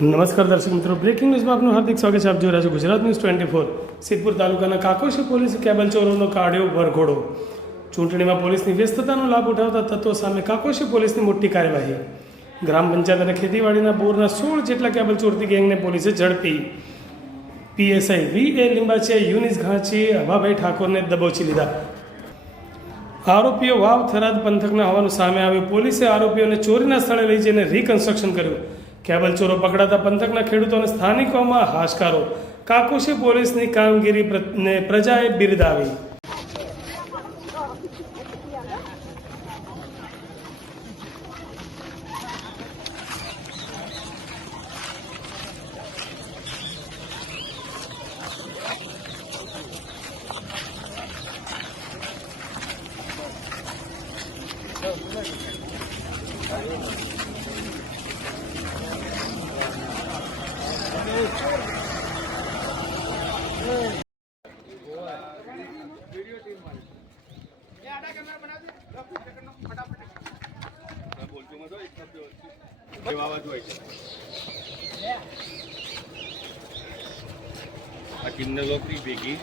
નમસ્કાર દર્શક મિત્રો, બ્રેકિંગ ન્યૂઝમાં આપનું હાર્દિક સ્વાગત છે. આપ જોઈ રહ્યા છો ગુજરાત ન્યૂઝ 24. સિદ્ધપુર તાલુકાના કાકોશી પોલીસે કેબલ ચોરોનો કાઢ્યો વરઘોડો. ચૂંટણીમાં પોલીસની વ્યસ્તતાનો લાભ ઉઠાવતા તત્વો સામે કાકોશી પોલીસની મોટી કાર્યવાહી. ગ્રામ પંચાયત અને ખેતીવાડીના બોરના 16 જેટલા કેબલ ચોરતી ગેંગને પોલીસે ઝડપી. પીએસઆઈ વી.એ. લીંબાચિયા, યુનિસ ઘાંચીએ હવાભાઈ ઠાકોરને દબોચી લીધા. આરોપીઓ વાવ થરાદ પંથકના હોવાનું સામે આવ્યું. પોલીસે આરોપીઓને ચોરીના સ્થળે લઈ જઈને રિકન્સ્ટ્રક્શન કર્યું. કેબલ ચોરો પકડાતા પંથકના ખેડૂતો અને સ્થાનિકોમાં હાશકારો. કાકોશી પોલીસની કામગીરીને પ્રજાએ બિરદાવી. આ કિન્નર લોકરી ભેગી